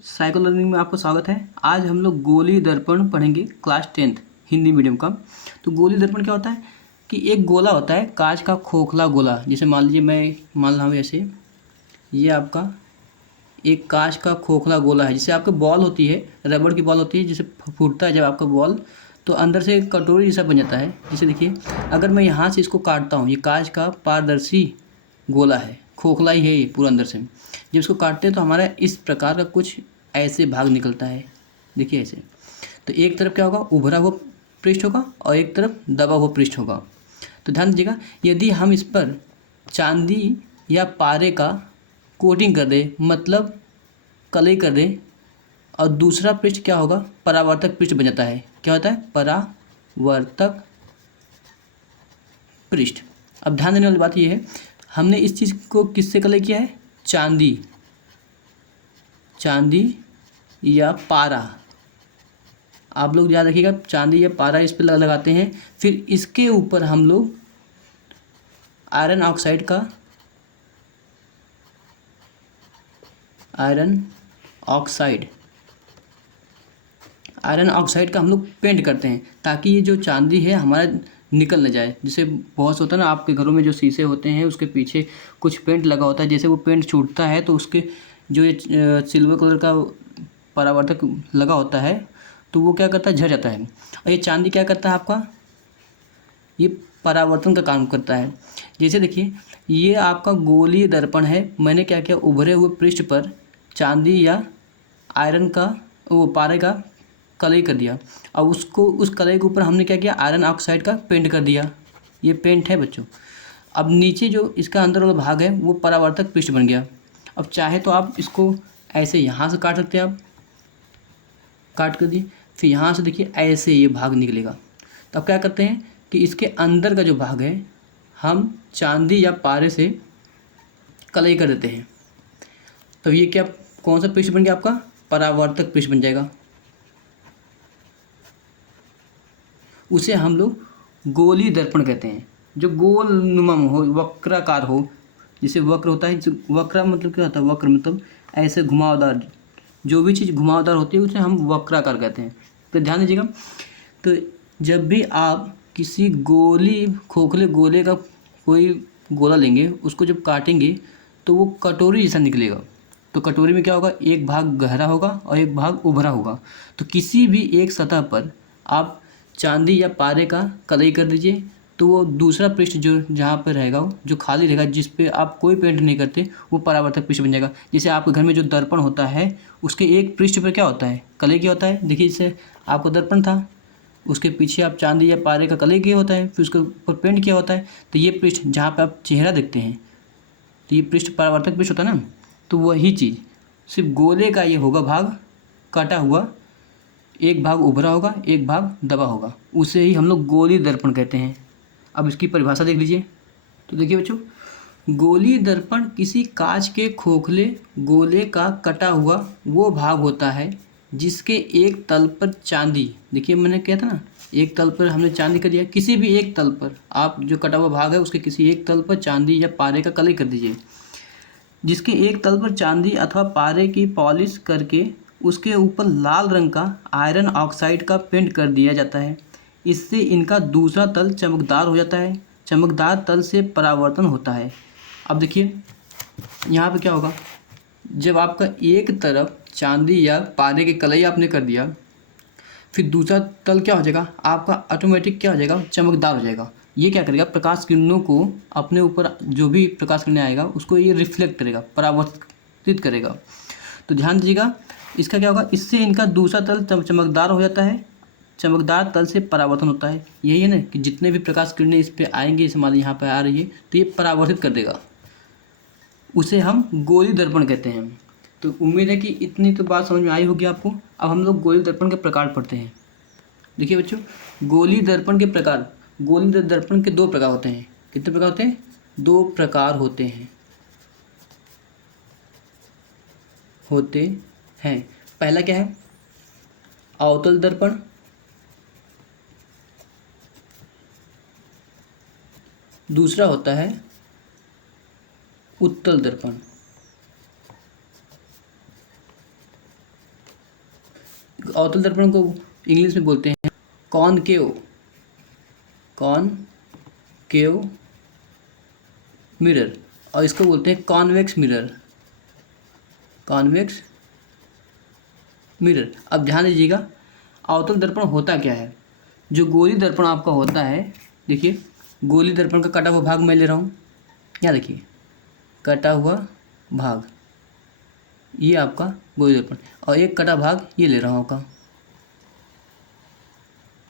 Psycho learning में आपका स्वागत है। आज हम लोग गोली दर्पण पढ़ेंगे, क्लास 10th हिंदी मीडियम का। तो गोली दर्पण क्या होता है कि एक गोला होता है, कांच का खोखला गोला। जैसे मान लीजिए मैं मान रहा हूँ ऐसे, ये आपका एक कांच का खोखला गोला है। जैसे आपकी बॉल होती है, रबड़ की बॉल होती है, जिसे फूटता है जब आपका बॉल, तो अंदर से कटोरी जैसा बन जाता है। जैसे देखिए, अगर मैं यहाँ से इसको काटता हूँ, ये कांच का पारदर्शी गोला है, खोखला ही है ये पूरा अंदर से। जब इसको काटते हैं तो हमारा इस प्रकार का कुछ ऐसे भाग निकलता है। देखिए ऐसे। तो एक तरफ क्या होगा, उभरा हुआ पृष्ठ होगा और एक तरफ दबा हुआ पृष्ठ होगा। तो ध्यान दीजिएगा, यदि हम इस पर चांदी या पारे का कोटिंग कर दें, मतलब कलई कर दें, और दूसरा पृष्ठ क्या होगा, परावर्तक पृष्ठ बन जाता है। क्या होता है, परावर्तक पृष्ठ। अब ध्यान देने वाली बात यह है, हमने इस चीज़ को किससे कलई किया है, चांदी या पारा। आप लोग याद रखिएगा, चांदी या पारा इस पर लगाते हैं। फिर इसके ऊपर हम लोग आयरन ऑक्साइड का हम लोग पेंट करते हैं, ताकि ये जो चांदी है हमारा निकल न जाए। जैसे बहुत होता है ना, आपके घरों में जो शीशे होते हैं उसके पीछे कुछ पेंट लगा होता है, जैसे वो पेंट छूटता है तो उसके जो ये सिल्वर कलर का परावर्तक लगा होता है तो वो क्या करता है, झड़ जाता है। और ये चांदी क्या करता है आपका, ये परावर्तन का काम करता है। जैसे देखिए, ये आपका गोलीय दर्पण है। मैंने क्या किया, उभरे हुए पृष्ठ पर चांदी या आयरन का वो पारे का कलई कर दिया। अब उसको, उस कलई के ऊपर हमने क्या किया, आयरन ऑक्साइड का पेंट कर दिया। ये पेंट है बच्चों। अब नीचे जो इसका अंदर वाला भाग है वो परावर्तक पृष्ठ बन गया। अब चाहे तो आप इसको ऐसे यहाँ से काट सकते हैं, आप काट कर दिए, फिर यहाँ से देखिए ऐसे ये भाग निकलेगा। तो अब क्या करते हैं कि इसके अंदर का जो भाग है हम चांदी या पारे से कलई कर देते हैं। तो ये क्या, कौन सा पृष्ठ बन गया आपका, परावर्तक पृष्ठ बन जाएगा। उसे हम लोग गोली दर्पण कहते हैं। जो गोल नुमा हो, वक्राकार हो, जिसे वक्र होता है, वक्र मतलब क्या होता है, वक्र मतलब ऐसे घुमावदार, जो भी चीज़ घुमावदार होती है उसे हम वक्राकार कहते हैं। तो ध्यान दीजिएगा, तो जब भी आप किसी खोखले गोले का कोई गोला लेंगे, उसको जब काटेंगे तो वो कटोरी जैसा निकलेगा। तो कटोरी में क्या होगा, एक भाग गहरा होगा और एक भाग उभरा होगा। तो किसी भी एक सतह पर आप चांदी या पारे का कलई कर दीजिए, तो वो दूसरा पृष्ठ जो जहाँ पर रहेगा, जो खाली रहेगा, जिस पे आप कोई पेंट नहीं करते, वो परावर्तक पृष्ठ बन जाएगा। जैसे आपके घर में जो दर्पण होता है, उसके एक पृष्ठ पर क्या होता है, कलई क्या होता है। देखिए, जैसे आपका दर्पण था, उसके पीछे आप चांदी या पारे का कलई किया होता है, फिर उसके ऊपर पेंट किया होता है। तो ये पृष्ठ जहाँ पर आप चेहरा देखते हैं, तो ये पृष्ठ परावर्तक पृष्ठ होता है ना। तो वही चीज़, सिर्फ गोले का ये होगा भाग कटा हुआ, एक भाग उभरा होगा, एक भाग दबा होगा। उसे ही हम लोग गोली दर्पण कहते हैं। अब इसकी परिभाषा देख लीजिए। तो देखिए बच्चों, गोली दर्पण किसी कांच के खोखले गोले का कटा हुआ वो भाग होता है जिसके एक तल पर चांदी, देखिए मैंने कहा था ना, एक तल पर हमने चांदी कर दिया। किसी भी एक तल पर आप जो कटा हुआ भाग है उसके किसी एक तल पर चांदी या पारे का कलई कर दीजिए। जिसके एक तल पर चांदी अथवा पारे की पॉलिश करके उसके ऊपर लाल रंग का आयरन ऑक्साइड का पेंट कर दिया जाता है। इससे इनका दूसरा तल चमकदार हो जाता है। चमकदार तल से परावर्तन होता है। अब देखिए यहाँ पे क्या होगा, जब आपका एक तरफ चांदी या पारे की कलई आपने कर दिया, फिर दूसरा तल क्या हो जाएगा आपका, ऑटोमेटिक क्या हो जाएगा, चमकदार हो जाएगा। ये क्या करेगा, प्रकाश किरणों को अपने ऊपर, जो भी प्रकाश किरणें आएगा उसको ये रिफ्लेक्ट करेगा, परावर्तित करेगा। तो ध्यान दीजिएगा, इसका क्या होगा, इससे इनका दूसरा तल चमकदार हो जाता है। चमकदार तल से परावर्तन होता है। यही है ना कि जितने भी प्रकाश किरणें इस पर आएंगे, जैसे मान लीजिए यहाँ पर आ रही है, तो ये परावर्तित कर देगा। उसे हम गोली दर्पण कहते हैं। तो उम्मीद है कि इतनी तो बात समझ में आई होगी आपको। अब हम लोग गोली दर्पण के प्रकार पढ़ते हैं। देखिए बच्चों, गोली दर्पण के प्रकार, गोली दर्पण के दो प्रकार होते हैं। कितने प्रकार होते हैं, दो प्रकार होते हैं। पहला क्या है, अवतल दर्पण। दूसरा होता है उत्तल दर्पण। अवतल दर्पण को इंग्लिश में बोलते हैं कॉनकेव मिरर, और इसको बोलते हैं कॉन्वेक्स मिरर। अब ध्यान दीजिएगा, अवतल दर्पण होता क्या है। जो गोली दर्पण आपका होता है, देखिए गोली दर्पण का कटा हुआ भाग मैं ले रहा हूँ, यहाँ देखिए कटा हुआ भाग, ये आपका गोली दर्पण, और एक कटा भाग ये ले रहा हूँ आपका।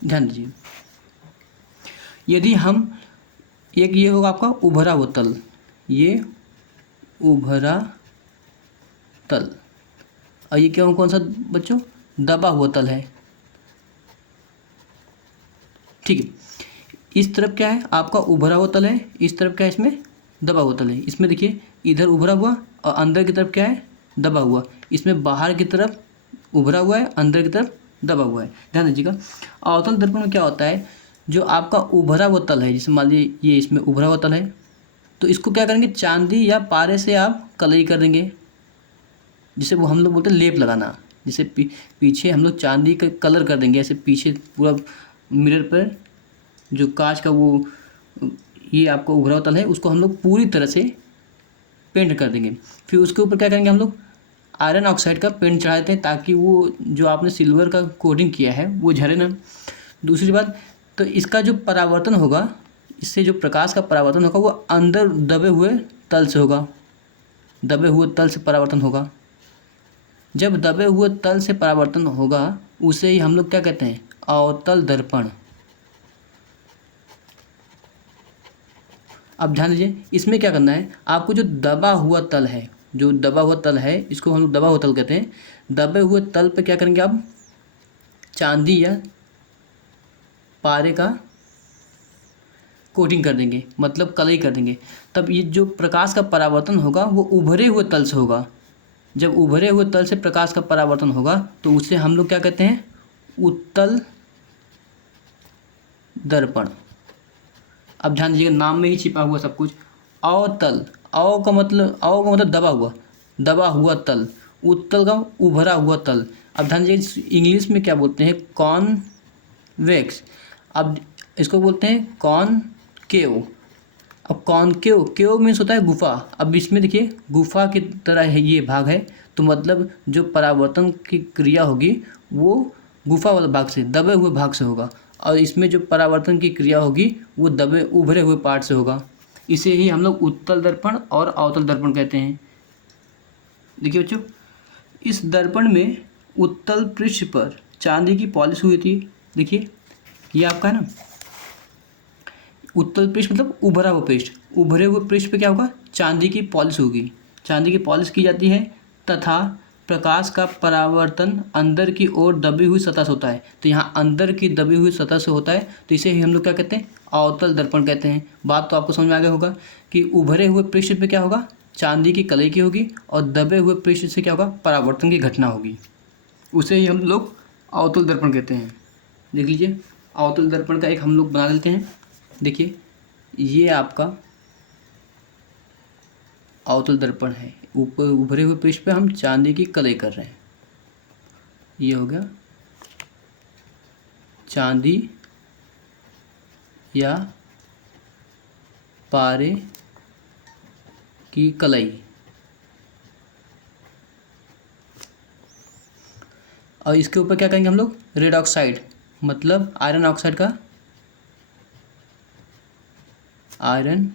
ध्यान दीजिए, यदि हम एक ये होगा आपका उभरा हुआ तल, ये उभरा तल, और ये क्या कौन सा बच्चों, दबा हुआ तल है। ठीक है, इस तरफ क्या है आपका उभरा हुआ तल है, इस तरफ क्या है इसमें दबा हुआ तल है। इसमें देखिए इधर उभरा हुआ और अंदर की तरफ क्या है दबा हुआ, इसमें बाहर की तरफ उभरा हुआ है, अंदर की तरफ दबा हुआ है। ध्यान दीजिएगा, अवतल दर्पण में क्या होता है, जो आपका उभरा हुआ तल है, जैसे मान लीजिए ये इसमें उभरा हुआ तल है, तो इसको क्या करेंगे चांदी या पारे से आप कलई कर देंगे, जिसे वो हम लोग बोलते हैं लेप लगाना। जैसे पीछे हम लोग चांदी का कलर कर देंगे, ऐसे पीछे पूरा मिरर पर जो कांच का वो ये आपका उभरा हुआ तल है, उसको हम लोग पूरी तरह से पेंट कर देंगे। फिर उसके ऊपर क्या करेंगे हम लोग आयरन ऑक्साइड का पेंट चढ़ा देते हैं, ताकि वो जो आपने सिल्वर का कोटिंग किया है वो झरे ना। दूसरी बात, तो इसका जो परावर्तन होगा, इससे जो प्रकाश का परावर्तन होगा वो अंदर दबे हुए तल से होगा, दबे हुए तल से परावर्तन होगा। जब दबे हुए तल से परावर्तन होगा उसे ही हम लोग क्या कहते हैं, अवतल दर्पण। अब ध्यान दीजिए, इसमें क्या करना है आपको, जो दबा हुआ तल है, जो दबा हुआ तल है, इसको हम लोग दबा हुआ तल कहते हैं। दबे हुए तल पे क्या करेंगे आप, चांदी या पारे का कोटिंग कर देंगे, मतलब कलई कर देंगे। तब ये जो प्रकाश का परावर्तन होगा वो उभरे हुए तल से होगा। जब उभरे हुए तल से प्रकाश का परावर्तन होगा तो उसे हम लोग क्या कहते हैं, उत्तल दर्पण। अब ध्यान दीजिएगा, नाम में ही छिपा हुआ सब कुछ। अवतल, अव का मतलब दबा हुआ तल, उत्तल का उभरा हुआ तल। अब ध्यान दीजिए, इंग्लिश में क्या बोलते हैं, कॉन्वेक्स। अब इसको बोलते हैं कॉनकेव। अब कॉनकेव, केव मीन्स होता है गुफा। अब इसमें देखिए गुफा की तरह है ये भाग है, तो मतलब जो परावर्तन की क्रिया होगी वो गुफा वाले भाग से, दबे हुए भाग से होगा, और इसमें जो परावर्तन की क्रिया होगी वो दबे उभरे हुए पार्ट से होगा। इसे ही हम लोग उत्तल दर्पण और अवतल दर्पण कहते हैं। देखिए बच्चों, इस दर्पण में उत्तल पृष्ठ पर चांदी की पॉलिश हुई थी। देखिए ये आपका है ना, उत्तल पृष्ठ मतलब उभरा हुआ पृष्ठ, उभरे हुए पृष्ठ पे क्या होगा, चांदी की पॉलिश होगी, चांदी की पॉलिश की जाती है, तथा प्रकाश का परावर्तन अंदर की ओर दबी हुई सतह से होता है। तो यहाँ अंदर की दबी हुई सतह से होता है, तो इसे ही हम लोग क्या कहते हैं, अवतल दर्पण कहते हैं। बात तो आपको समझ में आ गया होगा कि उभरे हुए पृष्ठ पे क्या होगा, चांदी की कलई की होगी, और दबे हुए पृष्ठ से क्या होगा, परावर्तन की घटना होगी, उसे ही हम लोग अवतल दर्पण कहते हैं। देख लीजिए, अवतल दर्पण का एक हम लोग बना लेते हैं। देखिए ये आपका अवतल दर्पण है, ऊपर उभरे हुए पृष्ठ पे हम चांदी की कलई कर रहे हैं। ये हो गया चांदी या पारे की कलई, और इसके ऊपर क्या करेंगे हम लोग, रेड ऑक्साइड मतलब आयरन ऑक्साइड का, आयरन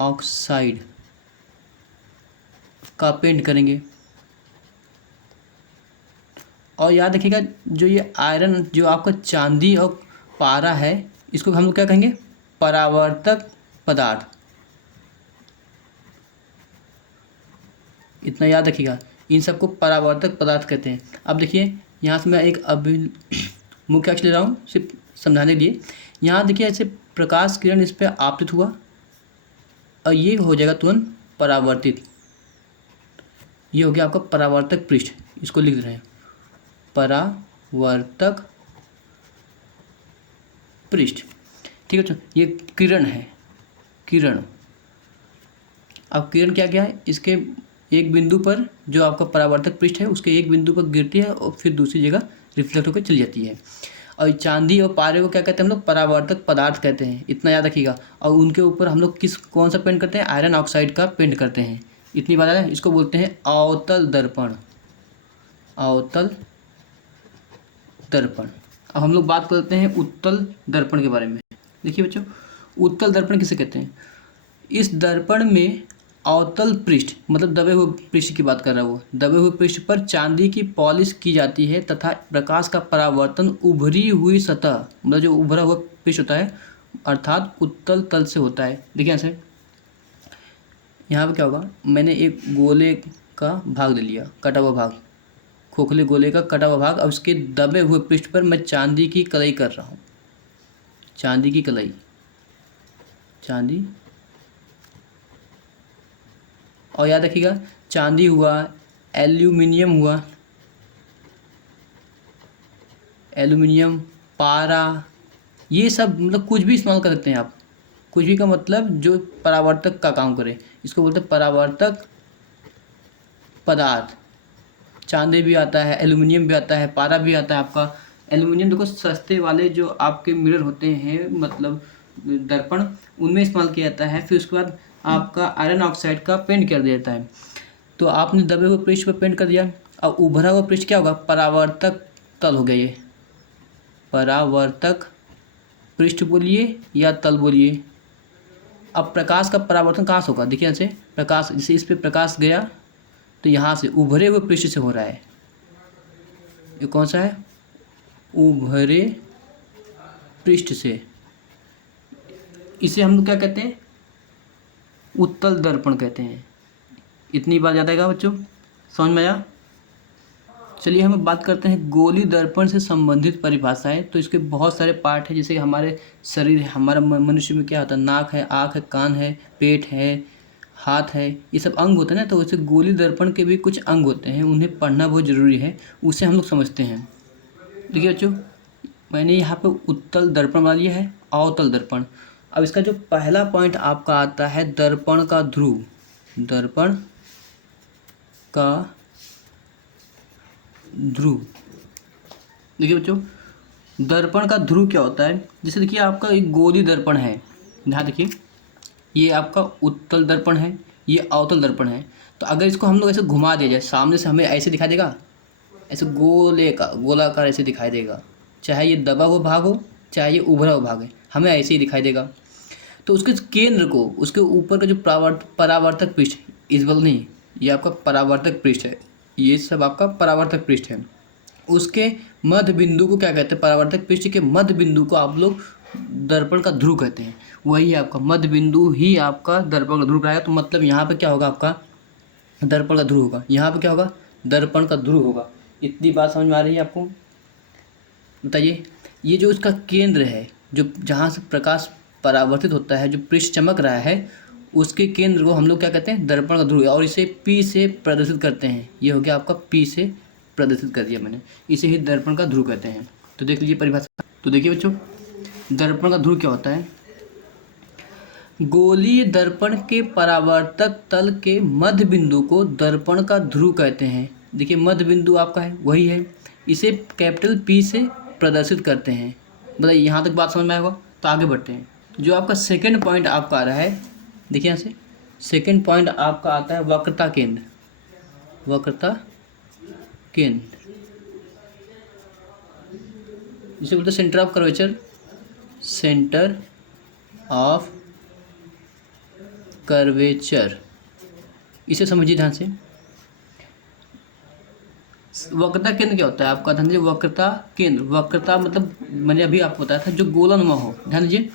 ऑक्साइड का पेंट करेंगे। और याद रखिएगा, जो ये आयरन, जो आपका चांदी और पारा है, इसको हम लोग क्या कहेंगे, परावर्तक पदार्थ। इतना याद रखिएगा, इन सबको परावर्तक पदार्थ कहते हैं। अब देखिए यहाँ से मैं एक अभी मुख्य अक्ष ले रहा हूँ सिर्फ समझाने के लिए। यहाँ देखिए ऐसे प्रकाश किरण इस पर आपतित हुआ और ये हो जाएगा तुरंत परावर्तित। ये हो गया आपका परावर्तक पृष्ठ, इसको लिख रहे हैं परावर्तक पृष्ठ। ठीक है बच्चों, ये किरण है, किरण। अब किरण क्या क्या है, इसके एक बिंदु पर जो आपका परावर्तक पृष्ठ है उसके एक बिंदु पर गिरती है और फिर दूसरी जगह रिफ्लेक्ट होकर चली जाती है। और चांदी और पारे को क्या कहते हैं हम लोग? परावर्तक पदार्थ कहते हैं, इतना याद रखिएगा। और उनके ऊपर हम लोग कौन सा पेंट करते हैं? आयरन ऑक्साइड का पेंट करते हैं, इतनी बात है। इसको बोलते हैं अवतल दर्पण, अवतल दर्पण। अब हम लोग बात करते हैं उत्तल दर्पण के बारे में। देखिए बच्चों, उत्तल दर्पण किसे कहते हैं? इस दर्पण में अवतल पृष्ठ मतलब दबे हुए पृष्ठ की बात कर रहा है वो, दबे हुए पृष्ठ पर चांदी की पॉलिश की जाती है तथा प्रकाश का परावर्तन उभरी हुई सतह मतलब जो उभरा हुआ पृष्ठ होता है अर्थात उत्तल तल से होता है। देखिए ऐसे यहाँ पे क्या होगा, मैंने एक गोले का भाग ले लिया, कटा हुआ भाग, खोखले गोले का कटा हुआ भाग। अब इसके दबे हुए पृष्ठ पर मैं चांदी की कलई कर रहा हूँ, चांदी की कलई, चांदी। और याद रखिएगा चांदी हुआ, एल्यूमिनियम हुआ, एल्यूमिनियम, पारा, ये सब मतलब कुछ भी इस्तेमाल कर सकते हैं आप। कुछ भी का मतलब जो परावर्तक का काम करे, इसको बोलते हैं परावर्तक पदार्थ। चांदी भी आता है, एल्यूमिनियम भी आता है, पारा भी आता है आपका। एल्यूमिनियम देखो सस्ते वाले जो आपके मिरर होते हैं मतलब दर्पण, उनमें इस्तेमाल किया जाता है। फिर उसके बाद आपका आयरन ऑक्साइड का पेंट कर दिया जाता है। तो आपने दबे हुए पृष्ठ पर पेंट कर दिया, अब उभरा हुआ पृष्ठ क्या होगा? परावर्तक तल हो गया ये, परावर्तक पृष्ठ बोलिए या तल बोलिए। अब प्रकाश का परावर्तन कहाँ से होगा? देखिए ऐसे प्रकाश, जैसे इस पर प्रकाश गया तो यहाँ से उभरे हुए पृष्ठ से हो रहा है। ये कौन सा है? उभरे पृष्ठ से। इसे हम लोग क्या कहते हैं? उत्तल दर्पण कहते हैं। इतनी बात याद आएगा बच्चों, समझ में आया? चलिए हम बात करते हैं गोली दर्पण से संबंधित परिभाषाएं। तो इसके बहुत सारे पार्ट हैं, जैसे हमारे शरीर, हमारा मनुष्य में क्या होता है? नाक है, आँख है, कान है, पेट है, हाथ है, ये सब अंग होते हैं ना। तो वैसे गोली दर्पण के भी कुछ अंग होते हैं, उन्हें पढ़ना बहुत ज़रूरी है, उसे हम लोग समझते हैं। देखिए बच्चों, मैंने यहाँ पे उत्तल दर्पण बना लिया है, अवतल दर्पण। अब इसका जो पहला पॉइंट आपका आता है दर्पण का ध्रुव, दर्पण का ध्रुव। देखिए बच्चों, दर्पण का ध्रुव क्या होता है? जैसे देखिए आपका एक गोली दर्पण है, यहाँ देखिए ये आपका उत्तल दर्पण है, ये अवतल दर्पण है। तो अगर इसको हम लोग ऐसे घुमा दिया जाए, सामने से हमें ऐसे दिखाई देगा, ऐसे गोले का गोलाकार ऐसे दिखाई देगा, चाहे ये दबा हुआ भाग हो चाहे ये उभरा हुआ भाग है, हमें ऐसे ही दिखाई देगा। तो उसके केंद्र को, उसके ऊपर का जो परावर्तक पृष्ठ, इस बल नहीं, ये आपका परावर्तक पृष्ठ है, ये सब आपका परावर्तक पृष्ठ है। उसके मध्य बिंदु को क्या कहते हैं? परावर्तक पृष्ठ के मध्य बिंदु को आप लोग दर्पण का ध्रुव कहते हैं। वही आपका मध्य बिंदु ही आपका दर्पण का ध्रुव रहेगा। तो मतलब यहाँ पे क्या होगा? आपका दर्पण का ध्रुव होगा। यहाँ पे क्या होगा? दर्पण का ध्रुव होगा। इतनी बात समझ में आ रही है आपको? बताइए, ये जो इसका केंद्र है, जो जहाँ से प्रकाश परावर्तित होता है, जो पृष्ठ चमक रहा है, उसके केंद्र को हम लोग क्या कहते हैं? दर्पण का ध्रुव। और इसे P से प्रदर्शित करते हैं। ये हो गया आपका P से प्रदर्शित कर दिया मैंने, इसे ही दर्पण का ध्रुव कहते हैं। तो देख लीजिए परिभाषा। तो देखिए बच्चों, दर्पण का ध्रुव क्या होता है? गोलीय दर्पण के परावर्तक तल के मध्य बिंदु को दर्पण का ध्रुव कहते हैं। देखिए मध्य बिंदु आपका है, वही है, इसे कैपिटल P से प्रदर्शित करते हैं। बताइए यहाँ तक बात समझ में आएगा? तो आगे बढ़ते हैं। जो आपका सेकंड पॉइंट आपका आ रहा है, देखिए यहाँ से सेकंड पॉइंट आपका आता है वक्रता केंद्र, वक्रता केंद्र, जिसे बोलते हैं centre of curvature, centre of curvature. इसे समझिए ध्यान से। वक्रता केंद्र क्या होता है आपका? ध्यान दीजिए, वक्रता केंद्र, वक्रता मतलब मैंने अभी आपको बताया था जो गोलानुमा हो। ध्यान दीजिए,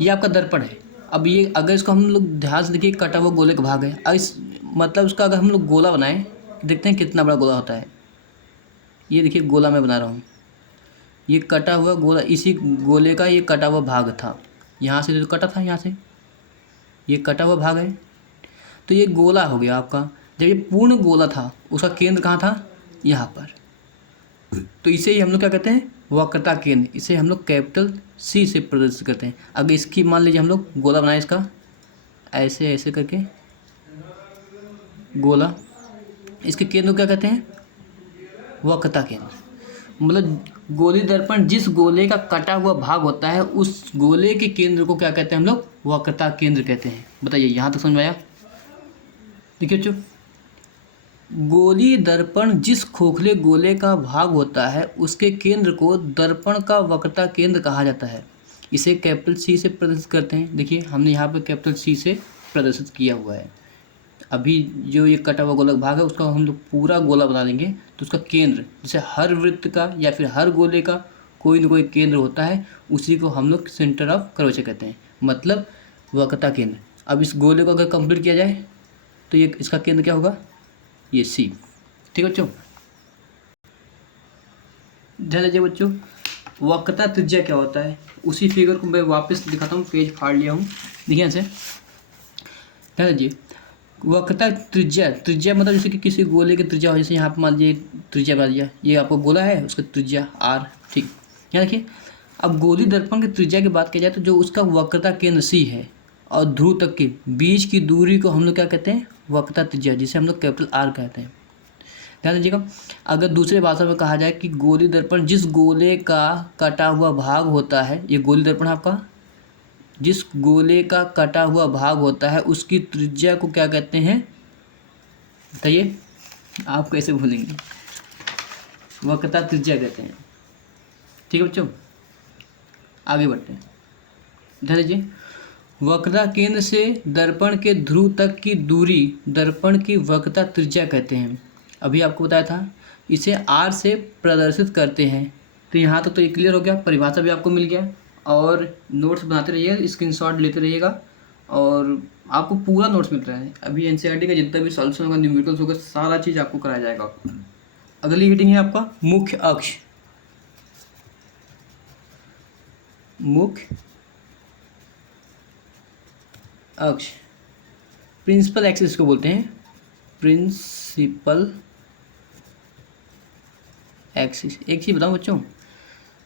ये आपका दर्पण है। अब ये अगर इसको हम लोग ध्यान से देखिए, कटा हुआ गोले का भाग है। अब इस मतलब उसका अगर हम लोग गोला बनाएं, देखते हैं कितना बड़ा गोला होता है। ये देखिए गोला मैं बना रहा हूँ, ये कटा हुआ गोला, इसी गोले का ये कटा हुआ भाग था। यहाँ से जो कटा था, यहाँ से ये कटा हुआ भाग है, तो ये गोला हो गया आपका। जब ये पूर्ण गोला था, उसका केंद्र कहाँ था? यहाँ पर। तो इसे ही हम लोग क्या कहते हैं? वक्रता केंद्र। इसे हम लोग कैपिटल C से प्रदर्शित करते हैं। अगर इसकी मान लीजिए हम लोग गोला बनाए, इसका ऐसे ऐसे करके गोला, इसके केंद्र को क्या कहते हैं? वक्रता केंद्र। मतलब गोली दर्पण जिस गोले का कटा हुआ भाग होता है उस गोले के केंद्र को क्या कहते हैं हम लोग? वक्रता केंद्र कहते हैं। बताइए, यहाँ तक समझ में आया? देखिए बच्चों, गोली दर्पण जिस खोखले गोले का भाग होता है उसके केंद्र को दर्पण का वक्रता केंद्र कहा जाता है। इसे कैपिटल सी से प्रदर्शित करते हैं। देखिए, हमने यहाँ पर कैपिटल सी से प्रदर्शित किया हुआ है। अभी जो ये कटा हुआ गोलक भाग है उसका हम लोग पूरा गोला बना देंगे, तो उसका केंद्र, जैसे हर वृत्त का या फिर हर गोले का कोई न कोई केंद्र होता है, उसी को हम लोग सेंटर ऑफ कर्वेचर कहते हैं, मतलब वक्रता केंद्र। अब इस गोले को अगर कंप्लीट किया जाए तो ये इसका केंद्र क्या होगा? ये सी। ठीक है बच्चों, ध्यान दीजिए बच्चों, वक्रता त्रिज्या क्या होता है उसी फिगर को मैं वापस दिखाता हूँ। पेज फाड़ लिया हूँ, देखिए यहाँ से ध्यान दीजिए। वक्रता त्रिज्या, त्रिज्या मतलब जैसे कि किसी गोले की त्रिज्या हो, जैसे यहाँ पर मान लीजिए त्रिज्या बना दिया, ये आपको गोला है उसका त्रिज्या आर। ठीक, यहाँ देखिए, अब गोली दर्पण की त्रिज्या की बात की जाए तो जो उसका वक्रता केंद्र सी है और ध्रुव तक के बीच की दूरी को हम लोग क्या कहते हैं? वक्रता त्रिज्या, जिसे हम लोग कैपिटल आर कहते हैं। ध्यान दीजिएगा, अगर दूसरे भाषा में कहा जाए कि गोली दर्पण जिस गोले का कटा हुआ भाग होता है, ये गोली दर्पण आपका जिस गोले का कटा हुआ भाग होता है उसकी त्रिज्या को क्या कहते हैं? बताइए, आप कैसे भूलेंगे? वक्रता त्रिज्या कहते हैं। ठीक है बच्चों, आगे बढ़ते हैं। ध्यान दीजिए, वक्रता केंद्र से दर्पण के ध्रुव तक की दूरी दर्पण की वक्रता त्रिज्या कहते हैं। अभी आपको बताया था, इसे आर से प्रदर्शित करते हैं। तो यहाँ तक तो ये क्लियर हो गया, परिभाषा भी आपको मिल गया, और नोट्स बनाते रहिए, स्क्रीनशॉट लेते रहिएगा, और आपको पूरा नोट्स मिल रहा है। अभी एनसीईआरटी का जितना भी सॉल्यूशन होगा, न्यूमेरिकल्स होगा, सारा चीज़ आपको कराया जाएगा। अगली हेडिंग है आपका मुख्य अक्ष। मुख्य अक्ष, प्रिंसिपल एक्सिस को बोलते हैं, प्रिंसिपल एक्सिस। एक चीज़ बताऊँ बच्चों,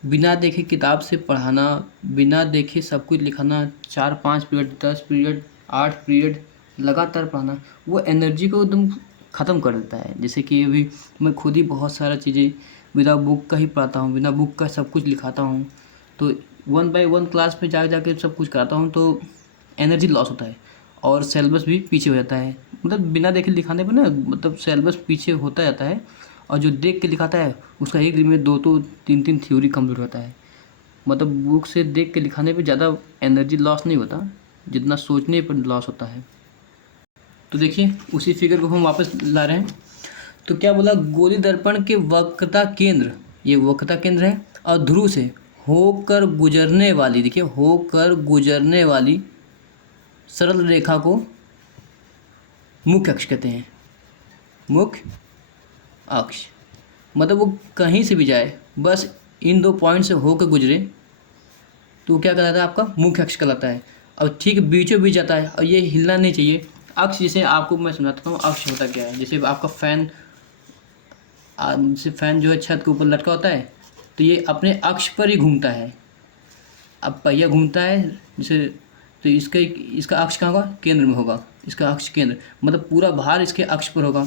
बिना देखे किताब से पढ़ाना, बिना देखे सब कुछ लिखाना, 4-5 पीरियड, 10 पीरियड, 8 पीरियड लगातार पढ़ाना, वो एनर्जी को एकदम ख़त्म कर देता है। जैसे कि अभी मैं खुद ही बहुत सारा चीज़ें बिना बुक का ही पढ़ाता हूँ, बिना बुक का सब कुछ लिखाता हूँ, तो 1 बाय 1 क्लास में जा सब कुछ कराता हूँ, तो एनर्जी लॉस होता है और सिलेबस भी पीछे हो जाता है। मतलब बिना देखे लिखाने पर ना, मतलब सिलेबस पीछे होता जाता है, और जो देख के लिखाता है उसका एक दिन में 2-3 थ्योरी कम्प्लीट होता है। मतलब बुक से देख के लिखाने पे ज़्यादा एनर्जी लॉस नहीं होता जितना सोचने पर लॉस होता है। तो देखिए, उसी फिगर को हम वापस ला रहे हैं। तो क्या बोला? गोली दर्पण के वक्रता केंद्र, ये वक्रता केंद्र है, और ध्रुव से होकर गुजरने वाली, देखिए होकर गुजरने वाली सरल रेखा को मुख्य अक्ष कहते हैं। मुख्य अक्ष मतलब वो कहीं से भी जाए, बस इन 2 पॉइंट से होकर गुजरे तो क्या कहलाता है? आपका मुख्य अक्ष कहलाता है। और ठीक बीचों बीच जाता है और ये हिलना नहीं चाहिए। अक्ष, जैसे आपको मैं समझाता हूँ अक्ष होता क्या है। जैसे आपका फ़ैन, जैसे फ़ैन जो है छत के ऊपर लटका होता है, तो ये अपने अक्ष पर ही घूमता है। अब पहिया घूमता है जैसे, तो इसका अक्ष कहाँ होगा? केंद्र में होगा। इसका अक्ष केंद्र मतलब पूरा भार इसके अक्ष पर होगा।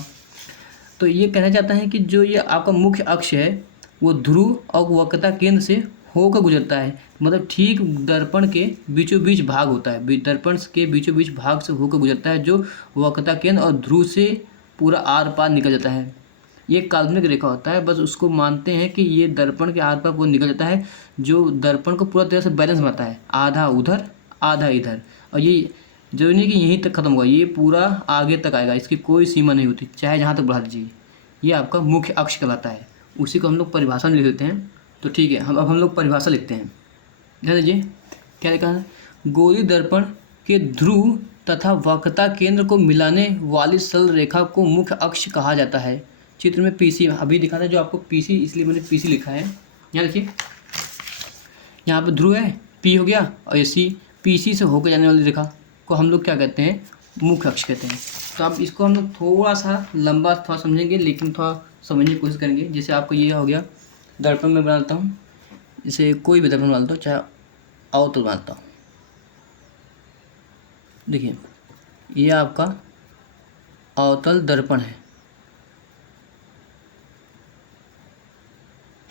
तो ये कहना चाहता है कि जो ये आपका मुख्य अक्ष है वो ध्रुव और वक्रता केंद्र से होकर गुजरता है। मतलब ठीक दर्पण के बीचों बीच भाग होता है, दर्पण के बीचों बीच भाग से होकर गुजरता है, जो वक्रता केंद्र और ध्रुव से पूरा आर पार निकल जाता है। ये काल्पनिक रेखा होता है, बस उसको मानते हैं कि ये दर्पण के आर पार पूरा निकल जाता है, जो दर्पण को पूरा तरह से बैलेंस बनाता है, आधा उधर आधा इधर। और ये जो नहीं कि यहीं तक ख़त्म होगा, ये पूरा आगे तक आएगा, इसकी कोई सीमा नहीं होती, चाहे जहाँ तक बढ़ा दीजिए। ये आपका मुख्य अक्ष कहलाता है। उसी को हम लोग परिभाषा में लिख देते हैं। तो ठीक है, अब हम लोग परिभाषा लिखते हैं। ध्यान दीजिए क्या लिखा है? गोली दर्पण के ध्रुव तथा वक्रता केंद्र को मिलाने वाली सरल रेखा को मुख्य अक्ष कहा जाता है। चित्र में पीसी अभी दिखा था, जो आपको पीसी, इसलिए मैंने पीसी लिखा है। यहाँ देखिए, यहाँ पर ध्रुव है, पी हो गया, और ये सी, पीसी से होकर जाने वाली रेखा को हम लोग क्या कहते हैं? मुख्य अक्ष कहते हैं। तो अब इसको हम लोग थोड़ा सा लंबा थोड़ा समझेंगे, लेकिन थोड़ा समझने की कोशिश करेंगे। जैसे आपको ये हो गया, दर्पण में बना लेता हूँ, जैसे कोई भी दर्पण बना लेता हूँ, चाहे अवतल बनाता हूँ। देखिए, ये आपका अवतल दर्पण है।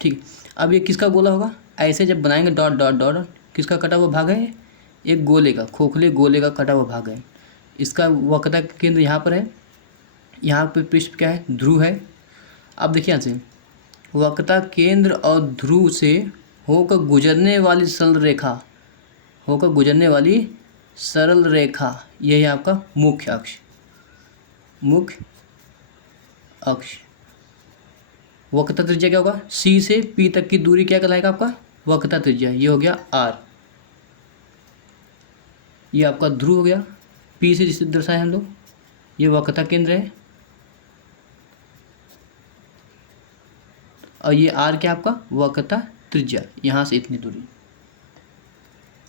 ठीक। अब ये किसका गोला होगा, ऐसे जब बनाएंगे डॉट डॉट डॉट, किसका कटा हुआ भाग है, एक गोले का, खोखले गोले का कटा हुआ भाग है। इसका वक्रता केंद्र यहाँ पर है, यहाँ पे पृष्ठ क्या है, ध्रुव है। अब देखिए यहाँ से वक्रता केंद्र और ध्रुव से होकर गुजरने वाली सरल रेखा, होकर गुजरने वाली सरल रेखा, यही है आपका मुख्य अक्ष। मुख्य अक्ष वक्रता त्रिज्या क्या होगा, सी से पी तक की दूरी क्या कहलाएगा आपका, वक्रता त्रिज्या। ये हो गया आर, ये आपका ध्रुव हो गया, पी से जिसे दर्शाए हम लोग, ये वक्रता केंद्र है, और ये आर क्या आपका वक्रता त्रिज्या, यहाँ से इतनी दूरी।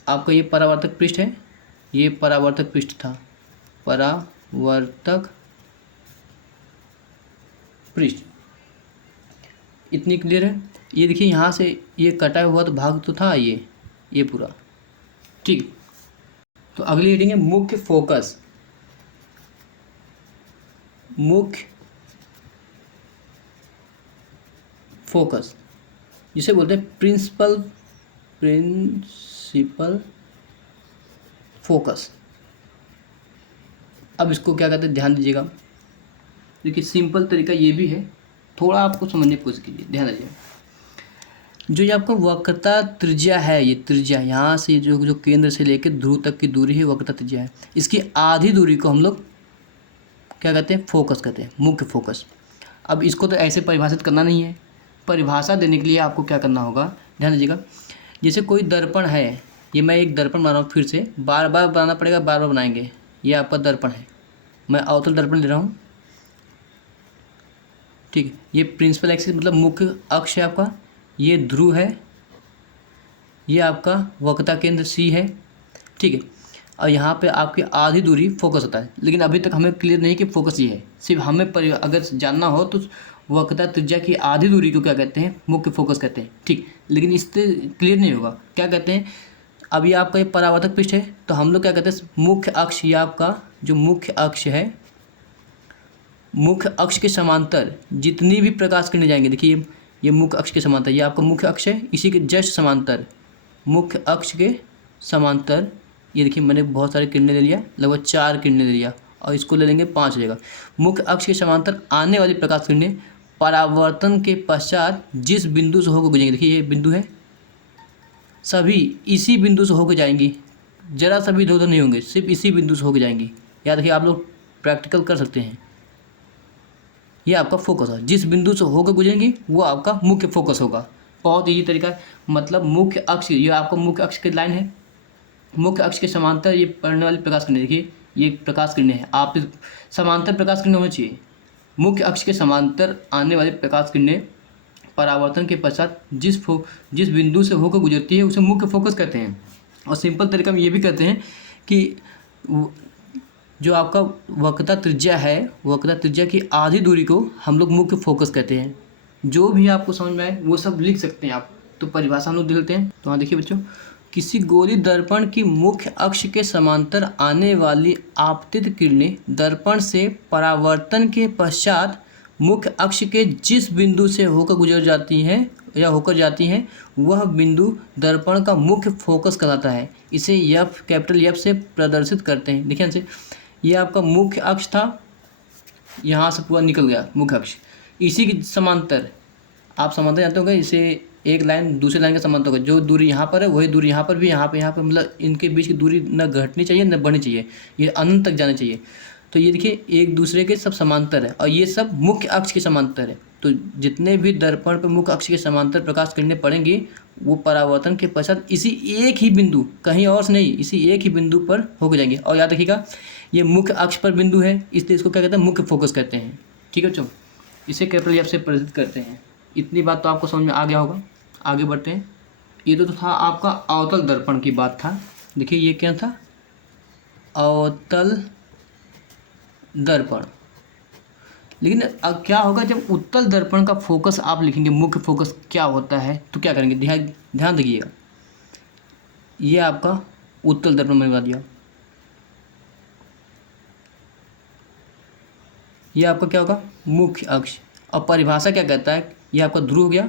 आपका ये परावर्तक पृष्ठ है, ये परावर्तक पृष्ठ था, परावर्तक पृष्ठ, इतनी क्लियर है। ये देखिए यहाँ से ये कटा हुआ तो भाग तो था ये पूरा, ठीक। तो अगली हेडिंग है मुख्य फोकस। मुख्य फोकस जिसे बोलते हैं प्रिंसिपल फोकस। अब इसको क्या कहते हैं, ध्यान दीजिएगा। देखिए सिंपल तरीका ये भी है, थोड़ा आपको समझने की कोशिश कीजिए, ध्यान दीजिए। जो ये आपका वक्रता त्रिज्या है, ये त्रिज्या यहाँ से जो केंद्र से लेकर ध्रुव तक की दूरी है, वक्रता त्रिज्या है। इसकी आधी दूरी को हम लोग क्या कहते हैं, फोकस कहते हैं, मुख्य फोकस। अब इसको तो ऐसे परिभाषित करना नहीं है, परिभाषा देने के लिए आपको क्या करना होगा, ध्यान दीजिएगा। जैसे कोई दर्पण है, ये मैं एक दर्पण बना रहा हूँ, फिर से बार बार बनाना पड़ेगा, बार बार बनाएंगे। ये आपका दर्पण है, मैं अवतल दर्पण ले रहा हूँ, ठीक है। ये प्रिंसिपल एक्सिस मतलब मुख्य अक्ष है आपका, ये ध्रुव है, ये आपका वक्रता केंद्र सी है, ठीक है। और यहाँ पे आपकी आधी दूरी फोकस होता है, लेकिन अभी तक हमें क्लियर नहीं कि फोकस ये है। सिर्फ हमें अगर जानना हो तो वक्रता त्रिज्या की आधी दूरी को क्या कहते हैं, मुख्य फोकस कहते हैं, ठीक। लेकिन इससे क्लियर नहीं होगा, क्या कहते हैं। अब ये आपका ये परावर्तक पृष्ठ है, तो हम लोग क्या कहते हैं, मुख्य अक्ष, ये आपका जो मुख्य अक्ष है, मुख्य अक्ष के समांतर जितनी भी प्रकाश किरणें जाएंगी, देखिए ये मुख्य अक्ष के समांतर, ये आपका मुख्य अक्ष है, इसी के जस्ट समांतर, मुख्य अक्ष के समांतर, ये देखिए मैंने बहुत सारे किरणें ले लिया, लगभग 4 किरणें ले लिया, और इसको ले लेंगे 5 हो जाएगा। मुख्य अक्ष के समांतर आने वाली प्रकाश किरणें परावर्तन के पश्चात जिस बिंदु से होकर गुजरेंगी, देखिए ये बिंदु है, सभी इसी बिंदु से होकर जाएंगी, जरा सा भी इधर नहीं होंगे, सिर्फ इसी बिंदु से होकर जाएंगी। याद रखिए, आप लोग प्रैक्टिकल कर सकते हैं। ये आपका फोकस है, जिस बिंदु से होकर गुजरेंगी वो आपका मुख्य फोकस होगा। बहुत ईजी तरीका है, मतलब मुख्य अक्ष, ये आपका मुख्य अक्ष की लाइन है, मुख्य अक्ष के समांतर ये पड़ने वाली प्रकाश किरणें, देखिए ये प्रकाश किरणें हैं, आप समांतर प्रकाश किरणें होनी चाहिए। मुख्य अक्ष के समांतर आने वाली प्रकाश किरणें परावर्तन के पश्चात जिस बिंदु से होकर गुजरती है उसे मुख्य फोकस कहते हैं। और सिंपल तरीका में ये भी कहते हैं कि जो आपका वक्रता त्रिज्या है, वक्रता त्रिज्या की आधी दूरी को हम लोग मुख्य फोकस कहते हैं। जो भी आपको समझ में आए वो सब लिख सकते हैं आप, तो परिभाषा हम लोग दे देते हैं। तो हाँ देखिए बच्चों, किसी गोलीय दर्पण की मुख्य अक्ष के समांतर आने वाली आपतित किरणें दर्पण से परावर्तन के पश्चात मुख्य अक्ष के जिस बिंदु से होकर गुजर जाती हैं या होकर जाती हैं वह बिंदु दर्पण का मुख्य फोकस कहलाता है। इसे एफ, कैपिटल एफ से प्रदर्शित करते हैं। देखिए से ये आपका मुख्य अक्ष था, यहाँ से पूरा निकल गया मुख्य अक्ष, इसी के समांतर, आप समांतर जानते होंगे, इसे एक लाइन दूसरी लाइन का समांतर होगा, जो दूरी यहाँ पर है वही दूरी यहाँ पर भी, यहाँ पे मतलब इनके बीच की दूरी न घटनी चाहिए न बढ़नी चाहिए, ये अनंत तक जानी चाहिए। तो ये देखिए एक दूसरे के सब समांतर है, और ये सब मुख्य अक्ष के समांतर है। तो जितने भी दर्पण पर मुख्य अक्ष के समांतर प्रकाश किरणें पड़ेंगी वो परावर्तन के पश्चात इसी एक ही बिंदु, कहीं और से नहीं, इसी एक ही बिंदु पर होकर जाएंगे। और याद रखिएगा ये मुख्य अक्ष पर बिंदु है, इसलिए इसको क्या कहते हैं, मुख्य फोकस कहते हैं। ठीक है बच्चों, इसे कैपिटल एफ से प्रदर्शित करते हैं। इतनी बात तो आपको समझ में आ गया होगा। आगे बढ़ते हैं। ये तो था आपका अवतल दर्पण की बात था। देखिए ये क्या था, अवतल दर्पण। लेकिन अब क्या होगा जब उत्तल दर्पण का फोकस आप लिखेंगे, मुख्य फोकस क्या होता है, तो क्या करेंगे, ध्यान दीजिएगा। ये आपका उत्तल दर्पण मैंने बता दिया, ये आपका क्या होगा, मुख्य अक्ष। और परिभाषा क्या कहता है, ये आपका ध्रुव हो गया,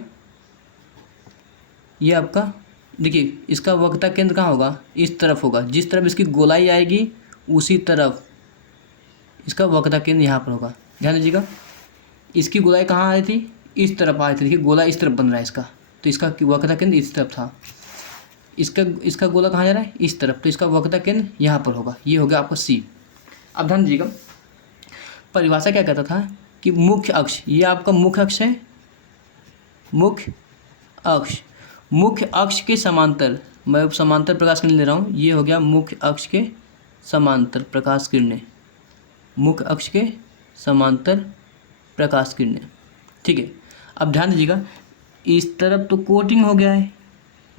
ये आपका देखिए इसका वक्रता केंद्र कहाँ होगा, इस तरफ होगा, जिस तरफ इसकी गोलाई आएगी उसी तरफ इसका वक्रता केंद्र यहाँ पर होगा। ध्यान दीजिएगा, इसकी गोलाई कहाँ आई थी, इस तरफ आई थी। देखिए गोला इस तरफ बन रहा है इसका, तो इसका वक्रता केंद्र इस तरफ था। इसका गोला कहाँ जा रहा है, इस तरफ, तो इसका वक्रता केंद्र यहाँ पर होगा। ये हो गया आपका सी। अब ध्यान दीजिएगा, परिभाषा क्या कहता था कि मुख्य अक्ष, ये आपका मुख्य अक्ष है, मुख्य अक्ष के समांतर, मैं समांतर प्रकाश किरणें ले रहा हूँ, ये हो गया मुख्य अक्ष के समांतर प्रकाश किरणें, मुख्य अक्ष के समांतर प्रकाश किरणें। ठीक है, अब ध्यान दीजिएगा, इस तरफ तो कोटिंग हो गया है,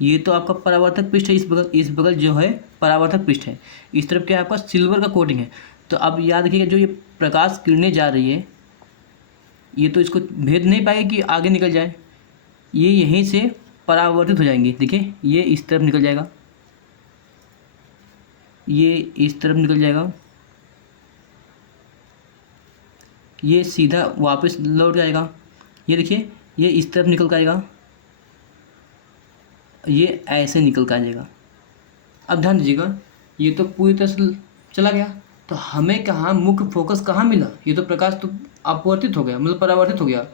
ये तो आपका परावर्तक पृष्ठ है, इस बगल जो है परावर्तक पृष्ठ है, इस तरफ क्या है आपका सिल्वर का कोटिंग है। तो अब याद रखिएगा, जो ये प्रकाश किरणें जा रही है, ये तो इसको भेद नहीं पाएगी कि आगे निकल जाए, ये यहीं से परावर्तित हो जाएंगे। देखिए ये इस तरफ निकल जाएगा, ये इस तरफ निकल जाएगा, ये सीधा वापस लौट जाएगा। ये देखिए ये इस तरफ निकल कर आएगा, ये ऐसे निकल कर आ जाएगा। अब ध्यान दीजिएगा, ये तो पूरी तरह से चला गया, तो हमें कहाँ मुख्य फोकस कहाँ मिला, ये तो प्रकाश तो अपवर्तित हो गया, मतलब परावर्तित हो गया।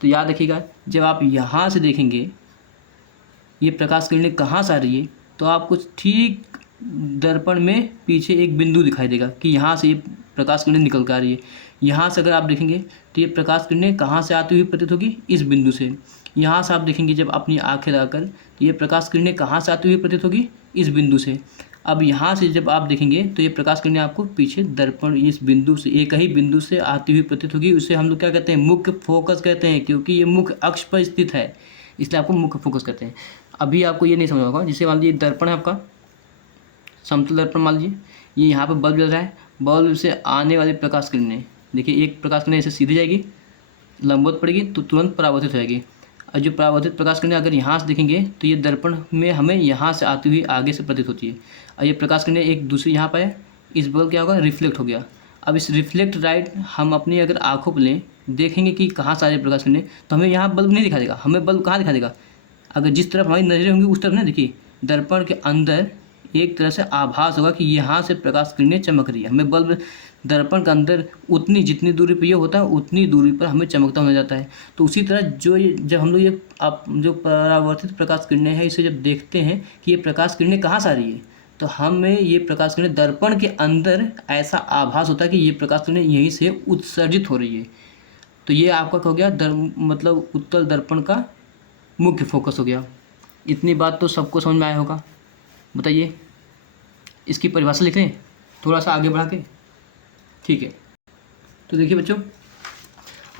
तो याद रखिएगा, जब आप यहाँ से देखेंगे ये प्रकाश किरणें कहाँ से आ रही है, तो आपको ठीक दर्पण में पीछे एक बिंदु दिखाई देगा कि यहाँ से ये प्रकाश किरणें निकल कर आ रही है। यहाँ से अगर आप देखेंगे तो ये प्रकाश किरणें कहाँ से आती हुई प्रतीत होगी, इस बिंदु से। यहाँ से आप देखेंगे जब अपनी आँखें लगाकर, तो ये प्रकाश किरणें कहाँ से आती हुई प्रतीत होगी, इस बिंदु से। अब यहाँ से जब आप देखेंगे तो ये प्रकाश किरणें आपको पीछे दर्पण इस बिंदु से, एक ही बिंदु से आती हुई प्रतीत होगी। उसे हम लोग क्या कहते हैं, मुख्य फोकस कहते हैं, क्योंकि ये मुख्य अक्ष पर स्थित है, इसलिए आपको मुख्य फोकस कहते हैं। अभी आपको ये नहीं समझ होगा, जिसे मान लीजिए दर्पण है आपका, समतल दर्पण मान लीजिए, ये यहाँ पर बल्ब जल रहा है, बल्ब से आने वाली प्रकाश किरणें, देखिए एक प्रकाश किरण ऐसे सीधी जाएगी, लंबवत पड़ेगी तो तुरंत परावर्तित हो जाएगी। और जो परावर्तित प्रकाश किरणें अगर यहाँ से देखेंगे तो ये दर्पण में हमें यहाँ से आती हुई आगे से प्रतीत होती है। और ये प्रकाश किरणें एक दूसरी यहाँ पर है, इस बल्ब क्या होगा, रिफ्लेक्ट हो गया। अब इस रिफ्लेक्ट राइट हम अपनी अगर आँखों पर लें, देखेंगे कि कहाँ से आ रही प्रकाश किरणें, तो हमें यहाँ बल्ब नहीं दिखा देगा। हमें बल्ब कहाँ दिखा देगा, अगर जिस तरफ हमारी नजरें होंगी उस तरफ ना, देखिए दर्पण के अंदर एक तरह से आभास होगा कि यहाँ से प्रकाश किरणें चमक रही है। हमें बल्ब दर्पण के अंदर उतनी जितनी दूरी पर ये होता है उतनी दूरी पर हमें चमकता हो जाता है। तो उसी तरह जो ये जब हम लोग ये आप जो परावर्तित प्रकाश किरणें हैं, इसे जब देखते हैं कि ये प्रकाश किरणें कहाँ से आ रही है, तो हमें ये प्रकाश किरणें दर्पण के अंदर ऐसा आभास होता है कि ये प्रकाश किरणें यहीं से उत्सर्जित हो रही है। तो ये आपका हो गया मतलब उत्तल दर्पण का मुख्य फोकस हो गया। इतनी बात तो सबको समझ में आया होगा। बताइए इसकी परिभाषा लिख लें थोड़ा सा आगे बढ़ा के, ठीक है। तो देखिए बच्चों,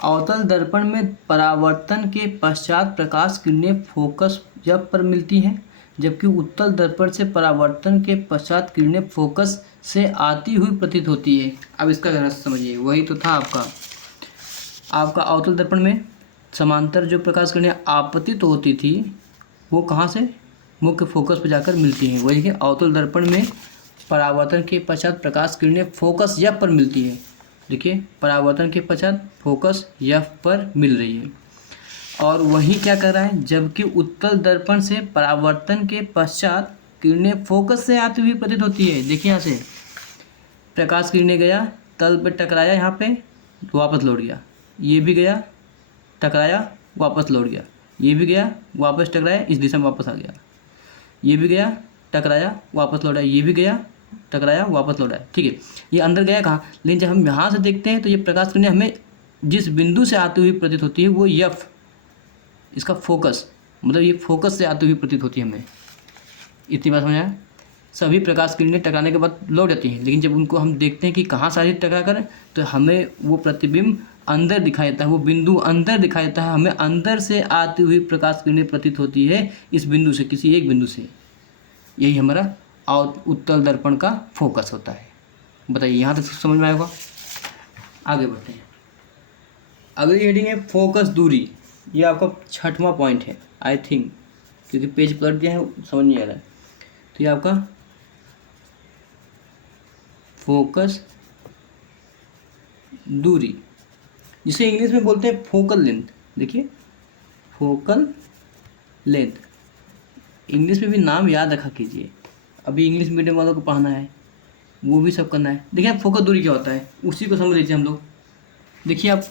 अवतल दर्पण में परावर्तन के पश्चात प्रकाश किरणें फोकस जब पर मिलती हैं, जबकि उत्तल दर्पण से परावर्तन के पश्चात किरणें फोकस से आती हुई प्रतीत होती है। अब इसका रहस्य समझिए, वही तो था आपका अवतल दर्पण में समांतर जो प्रकाश किरणें आपतित होती थी वो कहाँ से, मुख्य फोकस पर जाकर मिलती हैं। वही देखिए अवतल दर्पण में परावर्तन के पश्चात प्रकाश किरणें फोकस एफ पर मिलती है। देखिए परावर्तन के पश्चात फोकस एफ पर मिल रही है। और वही क्या कर रहा है, जबकि उत्तल दर्पण से परावर्तन के पश्चात किरणें फोकस से आती हुई प्रतीत होती है। देखिए यहाँ से प्रकाश किरणें गया, तल पर टकराया, यहाँ पे वापस लौट गया, ये भी गया टकराया वापस लौट गया, ये भी गया वापस टकराया इस दिशा में वापस आ गया, ये भी गया टकराया वापस लौटा, ये भी गया टकराया वापस लौटा। ठीक है, ये अंदर गया कहाँ, लेकिन जब हम यहाँ से देखते हैं तो ये प्रकाश किरणें हमें जिस बिंदु से आती हुई प्रतीत होती है वो एफ, इसका फोकस, मतलब ये फोकस से आती हुई प्रतीत होती है हमें। इतनी बात समझ आया। सभी प्रकाश किरणें टकराने के बाद लौट जाती हैं, लेकिन जब उनको हम देखते हैं कि कहाँ से टकरा कर, तो हमें वो प्रतिबिंब अंदर दिखाई देता है, वो बिंदु अंदर दिखाई देता है, हमें अंदर से आती हुई प्रकाश किरणें प्रतीत होती है इस बिंदु से, किसी एक बिंदु से। यही हमारा उत्तल दर्पण का फोकस होता है। बताइए यहाँ तक समझ में आएगा। आगे बढ़ते हैं, अगली हेडिंग है फोकस दूरी। ये आपका 6वां पॉइंट है आई थिंक, क्योंकि पेज पलट दिया है समझ नहीं आ रहा है। तो ये आपका फोकस दूरी, जिसे इंग्लिश में बोलते हैं फोकल लेंथ। देखिए फोकल लेंथ, इंग्लिश में भी नाम याद रखा कीजिए, अभी इंग्लिश मीडियम वालों को पढ़ना है, वो भी सब करना है। देखिए फोकस दूरी क्या होता है, उसी को समझ लीजिए हम लोग। देखिए आप,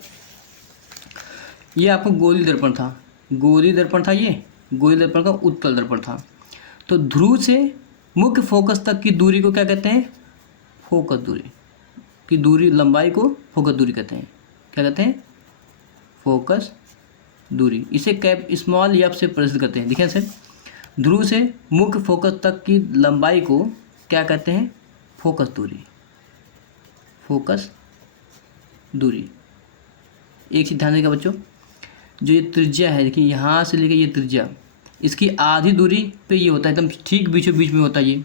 ये आपको गोली दर्पण था, गोली दर्पण था, ये गोली दर्पण का उत्तल दर्पण था। तो ध्रुव से मुख्य फोकस तक की दूरी को क्या कहते हैं, फोकस दूरी की दूरी, लंबाई को फोकस दूरी कहते हैं। क्या कहते हैं, फोकस दूरी। इसे कैप स्मॉल एफ से प्रदर्शित करते हैं। देखिए सर, ध्रुव से मुख्य फोकस तक की लंबाई को क्या कहते हैं, फोकस दूरी, फोकस दूरी। एक चीज ध्यान देगा बच्चों, जो ये त्रिज्या है, देखिए यहाँ से लेके ये त्रिज्या, इसकी आधी दूरी पे ये होता है, एकदम ठीक बीचों बीच में होता है ये।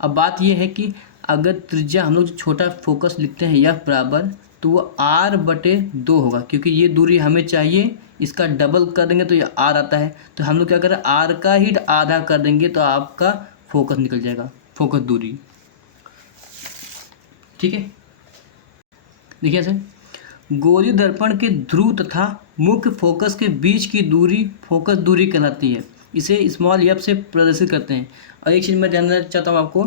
अब बात ये है कि अगर त्रिज्या हम लोग जो छोटा फोकस लिखते हैं एफ बराबर, तो वो r/2 होगा, क्योंकि ये दूरी हमें चाहिए, इसका डबल कर देंगे तो ये r आता है। तो हम लोग क्या करें, r का ही आधा कर देंगे तो आपका फोकस निकल जाएगा, फोकस दूरी। ठीक है, देखिए सर, गोली दर्पण के ध्रुव तथा मुख्य फोकस के बीच की दूरी फोकस दूरी कहलाती है। इसे स्मॉल एफ से प्रदर्शित करते हैं। और एक चीज़ मैं जानना चाहता हूँ आपको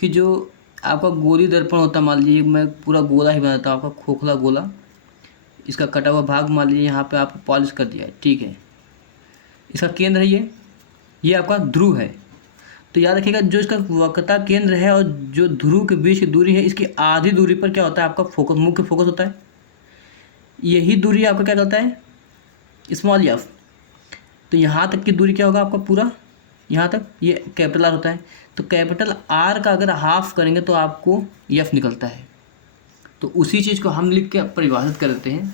कि जो आपका गोली दर्पण होता है, मान लीजिए मैं पूरा गोला ही बनाता हूँ, आपका खोखला गोला, इसका कटा हुआ भाग मान लीजिए यहाँ पे आपको पॉलिश कर दिया है, ठीक है, इसका केंद्र है ये आपका ध्रुव है। तो याद रखिएगा, जो इसका वक्रता केंद्र है और जो ध्रुव के बीच की दूरी है, इसकी आधी दूरी पर क्या होता है, आपका फोकस, मुख्य फोकस होता है। यही दूरी आपका क्या कहता है, स्मॉल एफ। तो यहाँ तक की दूरी क्या होगा आपका, पूरा यहाँ तक ये कैपिटल आर होता है। तो कैपिटल आर का अगर हाफ करेंगे तो आपको एफ निकलता है। तो उसी चीज़ को हम लिख के परिभाषित कर देते हैं।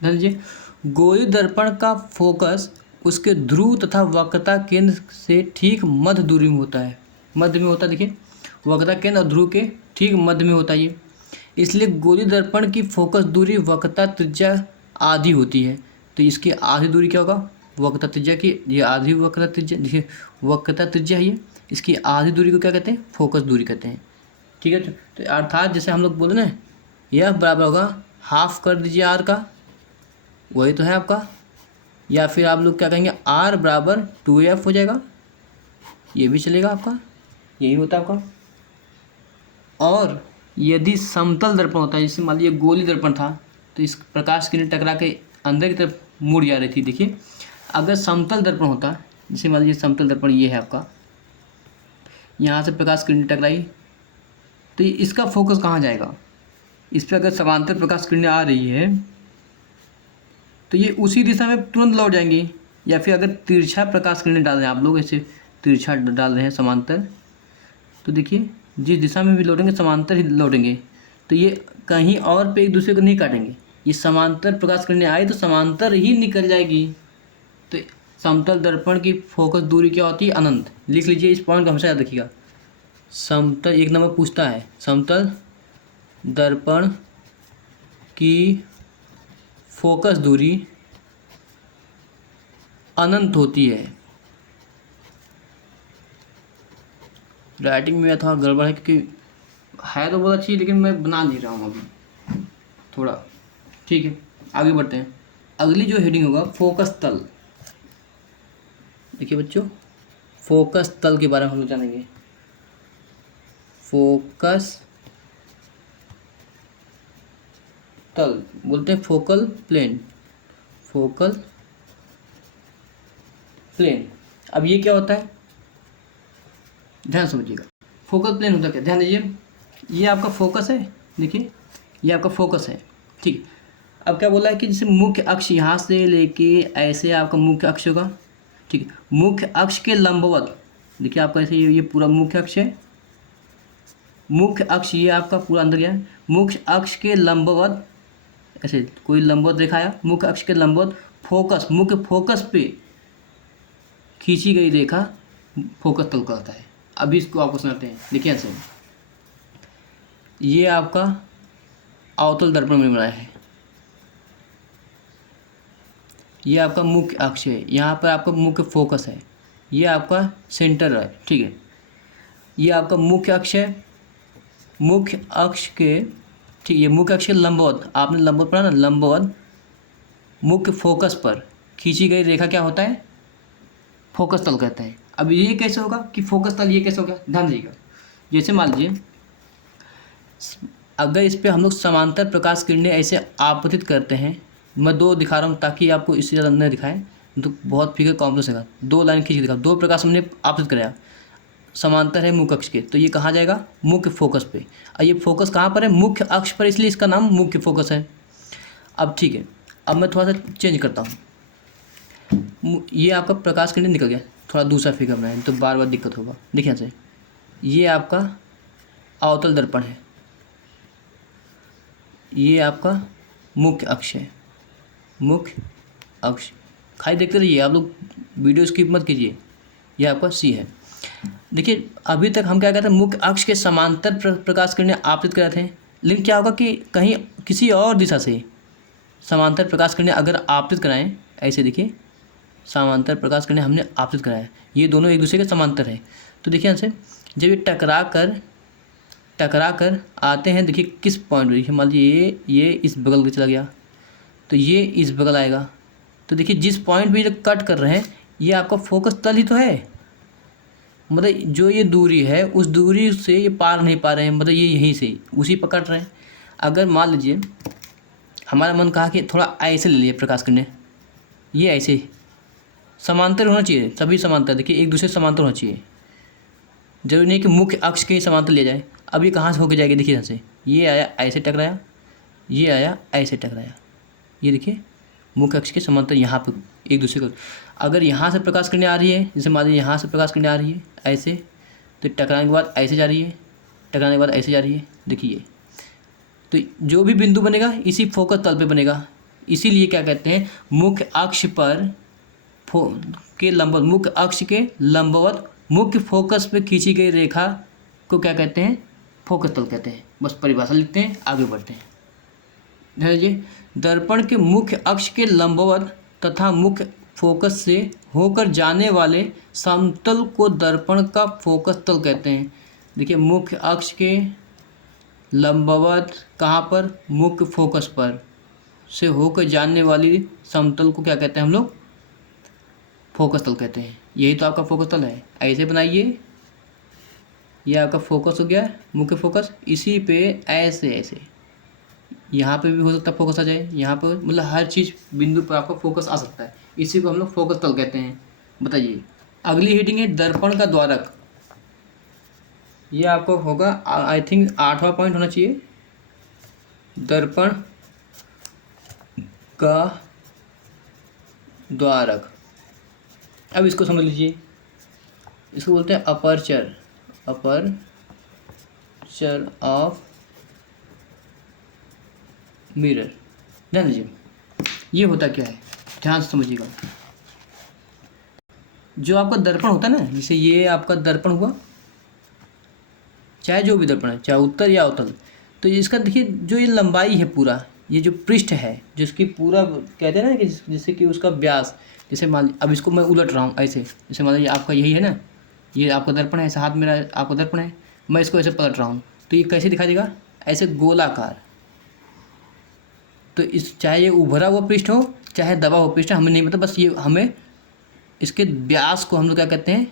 ध्यान दीजिए, गोली दर्पण का फोकस उसके ध्रुव तथा वक्रता केंद्र से ठीक मध्य दूरी में होता है, मध्य में होता है। देखिए, वक्रता केंद्र और ध्रुव के ठीक मध्य में होता है ये, इसलिए गोली दर्पण की फोकस दूरी वक्रता त्रिज्या आधी होती है। तो इसकी आधी दूरी क्या होगा, वक्रता त्रिज्या की, ये आधी वक्रता त्रिज्या, देखिए वक्रता त्रिज्या है ये, इसकी आधी दूरी को क्या कहते हैं, फोकस दूरी कहते हैं। ठीक है, तो अर्थात जैसे हम लोग बोले ना, यह बराबर होगा हाफ कर दीजिए आर का, वही तो है आपका, या फिर आप लोग क्या कहेंगे, आर बराबर 2f हो जाएगा, ये भी चलेगा आपका, यही होता है आपका। और यदि समतल दर्पण होता है, जैसे मान लीजिए गोली दर्पण था, तो इस प्रकाश किरण टकरा के अंदर की तरफ मुड़ जा रही थी। देखिए, अगर समतल दर्पण होता, जैसे मान लीजिए समतल दर्पण ये है आपका, यहाँ से प्रकाश किरण टकराई, तो इसका फोकस कहाँ जाएगा, इस पर अगर समांतर प्रकाश किरणें आ रही है तो ये उसी दिशा में तुरंत लौट जाएंगी। या फिर अगर तिरछा प्रकाश किरणें डाल रहे हैं आप लोग, ऐसे तिरछा डाल रहे हैं समांतर, तो देखिए जिस दिशा में भी लौटेंगे समांतर ही लौटेंगे। तो ये कहीं और पे एक दूसरे को नहीं काटेंगे, ये समांतर प्रकाश किरणें आई तो समांतर ही निकल जाएगी। तो समतल दर्पण की फोकस दूरी क्या होती है, अनंत। लिख लीजिए, इस पॉइंट को हमेशा याद रखिएगा। समतल, एक नंबर पूछता है, समतल दर्पण की फोकस दूरी अनंत होती है। राइटिंग में थोड़ा गड़बड़ है, क्योंकि है तो बहुत अच्छी, लेकिन मैं बना नहीं रहा हूँ अभी थोड़ा। ठीक है, आगे बढ़ते हैं। अगली जो हेडिंग होगा, फोकस तल। देखिए बच्चों, फोकस तल के बारे में हम लोग जानेंगे। फोकस तल बोलते हैं फोकल प्लेन, फोकल प्लेन। अब ये क्या होता है, ध्यान समझिएगा। फोकल प्लेन होता क्या, ध्यान दीजिए, ये आपका फोकस है, देखिए ये आपका फोकस है, ठीक। अब क्या बोला है कि जैसे मुख्य अक्ष यहाँ से लेके ऐसे आपका मुख्य अक्ष होगा, ठीक है, मुख्य अक्ष के लंबवत, देखिए आपका ऐसे ये पूरा मुख्य अक्ष है, मुख्य अक्ष ये आपका पूरा अंदर गया, मुख्य अक्ष के लंबवत, ऐसे कोई लंबवत रेखा, मुख्य अक्ष के लंबवत फोकस, मुख्य फोकस पे खींची गई रेखा फोकस तल कहलाता है। अभी इसको आपको समझते हैं। देखिए ऐसे, ये आपका अवतल दर्पण में बनाया है, ये आपका मुख्य अक्ष है, यहाँ पर आपका मुख्य फोकस है, ये आपका सेंटर है, ठीक है, ये आपका मुख्य अक्ष है, मुख्य अक्ष के, ठीक, ये मुख्य अक्ष के लंबवत, आपने लंबवत पढ़ा ना, लंबवत मुख्य फोकस पर खींची गई रेखा क्या होता है, फोकस तल कहते हैं। अब ये कैसे होगा कि फोकस तल, ये कैसे होगा, ध्यान दीजिएगा। जैसे मान लीजिए अगर इस पर हम लोग समांतर प्रकाश किरणें ऐसे आपतित करते हैं, मैं दो दिखा रहा हूँ ताकि आपको इससे ज़्यादा न दिखाएं तो बहुत फिगर कॉम्प्लेक्स होगा। दो लाइन खींच के दिखा, दो प्रकाश हमने आपतित कराया, समांतर है मुख्य अक्ष के, तो ये कहाँ जाएगा, मुख्य फोकस पे। और ये फोकस कहाँ पर है, मुख्य अक्ष पर, इसलिए इसका नाम मुख्य फोकस है। अब ठीक है, अब मैं थोड़ा सा चेंज करता हूँ। ये आपका प्रकाश किरण निकल गया, थोड़ा दूसरा फिगर बनाए तो बार बार दिक्कत होगा। देखिए यहाँ से, ये आपका अवतल दर्पण है, ये आपका मुख्य अक्ष है, मुख्य अक्ष। खाली देखते रहिए आप लोग, वीडियो स्किप मत कीजिए। ये आपका सी है। देखिए अभी तक हम क्या कहते हैं, मुख्य अक्ष के समांतर प्रकाश किरणें आपतित कर रहे थे, लेकिन क्या होगा कि कहीं किसी और दिशा से समांतर प्रकाश किरणें अगर आपतित कराएं, ऐसे देखिए समांतर प्रकाश किरणें हमने आपतित कराया, ये दोनों एक दूसरे के समांतर है। तो देखिए यहाँ से जब ये टकरा कर आते हैं, देखिए किस पॉइंट पर, देखिए मान लीजिए ये इस बगल के चला गया तो ये इस बगल आएगा। तो देखिए जिस पॉइंट पे ये कट कर रहे हैं ये आपका फोकस तल ही तो है, मतलब जो ये दूरी है उस दूरी से ये पार नहीं पा रहे हैं, मतलब ये यहीं से उसी पर कट रहे हैं। अगर मान लीजिए हमारा मन कहा कि थोड़ा ऐसे ले लिए प्रकाश किरणें, ये ऐसे समांतर होना चाहिए, सभी समांतर, देखिए एक दूसरे समांतर होना चाहिए, जरूरी नहीं कि मुख्य अक्ष के ही समांतर ले जाए। अब ये कहाँ से होकर जाएगी, देखिए यहाँ से ये आया ऐसे टकराया, ये आया ऐसे टकराया, ये देखिए मुख्य अक्ष के समांतर यहाँ पर एक दूसरे को। अगर यहाँ से प्रकाश किरणें आ रही है, जैसे मान लीजिए यहाँ से प्रकाश किरणें आ रही है ऐसे, तो टकराने के बाद ऐसे जा रही है, टकराने के बाद ऐसे जा रही है, देखिए। तो जो भी बिंदु बनेगा इसी फोकस तल पे बनेगा, इसीलिए क्या कहते हैं, मुख्य अक्ष पर के लंबवत, मुख्य अक्ष के लंबवत मुख्य फोकस पे खींची गई रेखा को क्या कहते हैं, फोकस तल कहते हैं। बस परिभाषा लिखते हैं, आगे बढ़ते हैं। ध्यान दीजिए, दर्पण के मुख्य अक्ष के लंबवत तथा मुख्य फोकस से होकर जाने वाले समतल को दर्पण का फोकस तल कहते हैं। देखिए मुख्य अक्ष के लंबवत कहाँ पर, मुख्य फोकस पर से होकर जाने वाली समतल को क्या कहते हैं हम लोग, फोकस तल कहते हैं। यही तो आपका फोकस तल है, ऐसे बनाइए, ये आपका फोकस हो गया, मुख्य फोकस। इसी पे ऐसे ऐसे यहाँ पे भी हो सकता है फोकस आ जाए, यहाँ पर, मतलब हर चीज़ बिंदु पर आपका फोकस आ सकता है, इसी को हम लोग फोकस तल कहते हैं। बताइए अगली हेडिंग है दर्पण का द्वारक। ये आपको होगा आई थिंक 8वां पॉइंट होना चाहिए, दर्पण का द्वारक। अब इसको समझ लीजिए, इसको बोलते हैं अपर्चर, अपर्चर ऑफ मिरर। ध्यान दीजिए ये होता क्या है, ध्यान से समझिएगा। जो आपका दर्पण होता है ना, जैसे ये आपका दर्पण हुआ, चाहे जो भी दर्पण है, चाहे उत्तर या अवतल, तो इसका देखिए जो ये लंबाई है पूरा, ये जो पृष्ठ है जिसकी पूरा कहते हैं ना कि जैसे कि उसका व्यास, जैसे मान अब इसको मैं उलट रहा हूँ ऐसे, जैसे मान लीजिए आपका यही है ना, ये आपका दर्पण है, ऐसे हाथ मेरा आपका दर्पण है, मैं इसको ऐसे पलट रहा हूँ तो ये कैसे दिखाई देगा, ऐसे गोलाकार। तो इस चाहे ये उभरा हुआ पृष्ठ हो चाहे दबा हुआ पृष्ठ, हमें नहीं मतलब, बस ये हमें इसके व्यास को हम लोग क्या कहते हैं,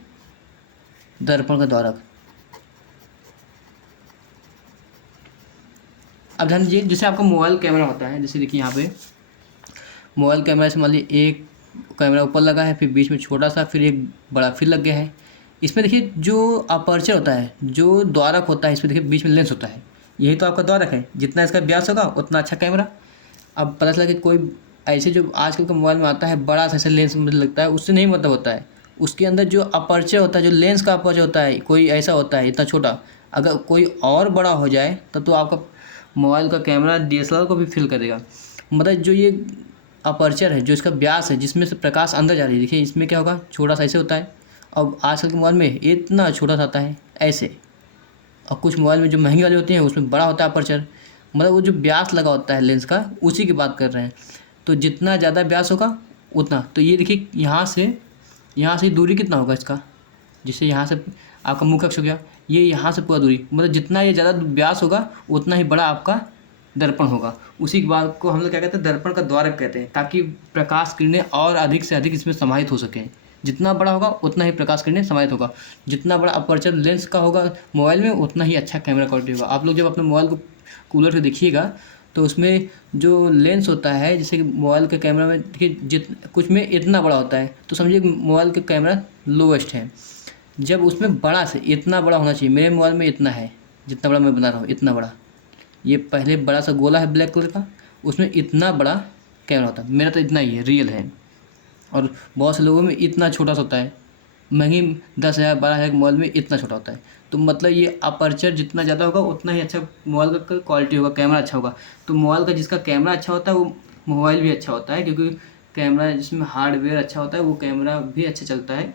दर्पण का द्वारक। अब ध्यान दीजिए, जैसे आपका मोबाइल कैमरा होता है, जैसे देखिए यहाँ पे मोबाइल कैमरा से मान लीजिए एक कैमरा ऊपर लगा है, फिर बीच में छोटा सा, फिर एक बड़ा फिर लग गया है। इसमें देखिए जो अपर्चर होता है, जो द्वारक होता है, इसमें देखिए बीच में लेंस होता है, यही तो आपका द्वारक है। जितना इसका व्यास होगा उतना अच्छा कैमरा। अब पता चला कि कोई ऐसे जो आजकल के मोबाइल में आता है बड़ा सा ऐसे लेंस मतलब लगता है, उससे नहीं मतलब होता है, उसके अंदर जो अपर्चर होता है, जो लेंस का अपर्चर होता है, कोई ऐसा होता है इतना छोटा, अगर कोई और बड़ा हो जाए तब तो आपका मोबाइल का कैमरा DSLR को भी फिल करेगा। मतलब जो ये अपर्चर है, जो इसका व्यास है, जिसमें से प्रकाश अंदर जा रही है, देखिए इसमें क्या होगा, छोटा सा ऐसे होता है, और आजकल के मोबाइल में इतना छोटा सा आता है ऐसे, और कुछ मोबाइल में जो महंगी वाली होती हैं उसमें बड़ा होता है अपर्चर, मतलब वो जो व्यास लगा होता है लेंस का, उसी की बात कर रहे हैं। तो जितना ज़्यादा व्यास होगा उतना, तो ये देखिए यहाँ से दूरी कितना होगा इसका, जिससे यहाँ से आपका मुख्य अक्ष हो गया, ये यहाँ से पूरा दूरी, मतलब जितना ये ज़्यादा व्यास होगा उतना ही बड़ा आपका दर्पण होगा। उसी की बात को हम लोग क्या कहते हैं, दर्पण का द्वारक कहते हैं, ताकि प्रकाश किरणें और अधिक से अधिक इसमें समाहित हो सकें। जितना बड़ा होगा उतना ही प्रकाश किरणें समाहित होगा। जितना बड़ा अपर्चर लेंस का होगा मोबाइल में उतना ही अच्छा कैमरा क्वालिटी होगा। आप लोग जब अपने मोबाइल को कूलर से देखिएगा तो उसमें जो लेंस होता है, जैसे कि मोबाइल के कैमरा में देखिए कुछ में इतना बड़ा होता है तो समझिए मोबाइल का कैमरा लोवेस्ट है। जब उसमें बड़ा से इतना बड़ा होना चाहिए, मेरे मोबाइल में इतना है, जितना बड़ा मैं बना रहा हूँ इतना बड़ा, ये पहले बड़ा सा गोला है ब्लैक कलर का, उसमें इतना बड़ा कैमरा होता है। मेरा तो इतना ही है, रियल है। और बहुत से लोगों में इतना छोटा सा होता है, महंगी 10,000 12,000 के मोबाइल में इतना छोटा होता है। तो मतलब ये अपर्चर जितना ज़्यादा होगा उतना ही अच्छा मोबाइल का क्वालिटी होगा, कैमरा अच्छा होगा। तो मोबाइल का जिसका कैमरा अच्छा होता है वो मोबाइल भी अच्छा होता है, क्योंकि कैमरा जिसमें हार्डवेयर अच्छा होता है वो कैमरा भी अच्छा चलता है।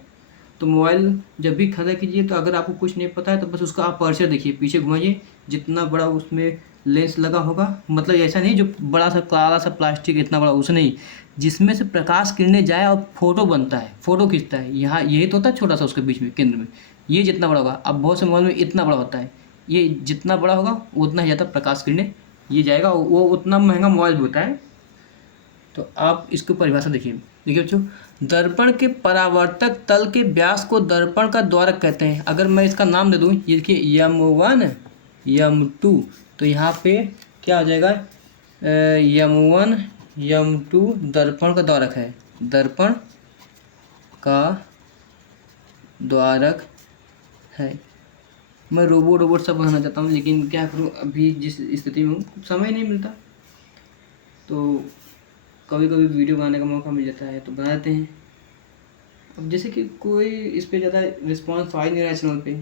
तो मोबाइल जब भी खरीदा कीजिए तो अगर आपको कुछ नहीं पता है तो बस उसका अपर्चर देखिए, पीछे घुमाइए, जितना बड़ा उसमें लेंस लगा होगा, मतलब ऐसा नहीं जो बड़ा सा काला सा प्लास्टिक इतना बड़ा, उसे नहीं, जिसमें से प्रकाश किरणें जाए और फोटो बनता है, फोटो खींचता है, यहाँ यही तो होता है छोटा सा उसके बीच में केंद्र में, ये जितना बड़ा होगा। अब बहुत से मोबाइल में इतना बड़ा होता है, ये जितना बड़ा होगा उतना ही ज़्यादा प्रकाश किरणें ये जाएगा, वो उतना महंगा मोबाइल भी होता है। तो आप इसको परिभाषा देखिए बच्चों, दर्पण के परावर्तक तल के व्यास को दर्पण का द्वारक कहते हैं। अगर मैं इसका नाम दे दूँ, ये देखिए M1 M2, तो यहाँ पे क्या हो जाएगा, M1 M2 दर्पण का द्वारक है, दर्पण का द्वारक है। मैं रोबोट सब बनाना चाहता हूँ, लेकिन क्या करूँ, अभी जिस स्थिति में हूँ समय नहीं मिलता, तो कभी कभी वीडियो बनाने का मौका मिल जाता है तो बना देते हैं। अब जैसे कि कोई इस पर ज़्यादा रिस्पॉन्स आ ही नहीं रहा है चैनल पे,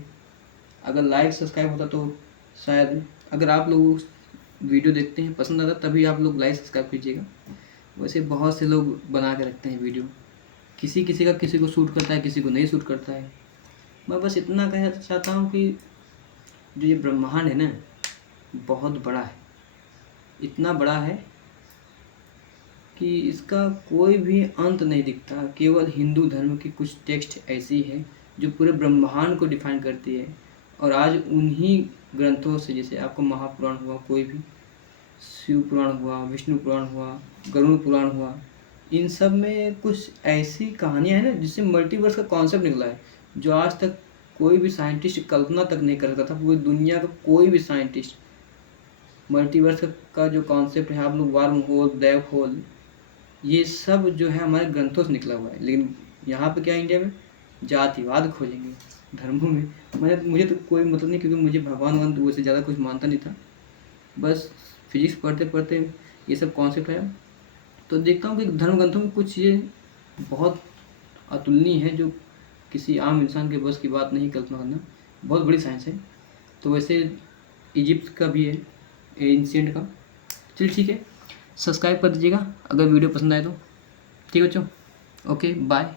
अगर लाइक सब्सक्राइब होता तो शायद, अगर आप लोग वीडियो देखते हैं पसंद आता तभी आप लोग लाइक सब्सक्राइब कीजिएगा। वैसे बहुत से लोग बना के रखते हैं वीडियो, किसी किसी का किसी को सूट करता है, किसी को नहीं सूट करता है। मैं बस इतना कहना चाहता हूँ कि जो ये ब्रह्मांड है ना, बहुत बड़ा है, इतना बड़ा है कि इसका कोई भी अंत नहीं दिखता। केवल हिंदू धर्म की कुछ टेक्स्ट ऐसी है जो पूरे ब्रह्मांड को डिफाइन करती है, और आज उन्हीं ग्रंथों से, जैसे आपको महापुराण हुआ, कोई भी शिव पुराण हुआ, विष्णु पुराण हुआ, गरुड़ पुराण हुआ, इन सब में कुछ ऐसी कहानियाँ हैं ना जिससे मल्टीवर्स का कॉन्सेप्ट निकला है, जो आज तक कोई भी साइंटिस्ट कल्पना तक नहीं कर सकता था। पूरी दुनिया का कोई भी साइंटिस्ट मल्टीवर्स का जो कॉन्सेप्ट है, आप लोग वार्म होल, ब्लैक होल, ये सब जो है हमारे ग्रंथों से निकला हुआ है। लेकिन यहाँ पे क्या, इंडिया में जातिवाद खोजेंगे धर्मों में। मुझे तो कोई मतलब नहीं, क्योंकि मुझे भगवान वैसे ज़्यादा कुछ मानता नहीं था। बस फिजिक्स पढ़ते पढ़ते ये सब कॉन्सेप्ट आया, तो देखता हूँ कि धर्म ग्रंथों में कुछ चीज़ें बहुत अतुलनीय है, जो किसी आम इंसान के बस की बात नहीं कल्पना करना, बहुत बड़ी साइंस है। तो वैसे इजिप्ट का भी है, एंशिएंट का। चलिए ठीक है, सब्सक्राइब कर दीजिएगा अगर वीडियो पसंद आए तो। ठीक है बच्चों, ओके बाय।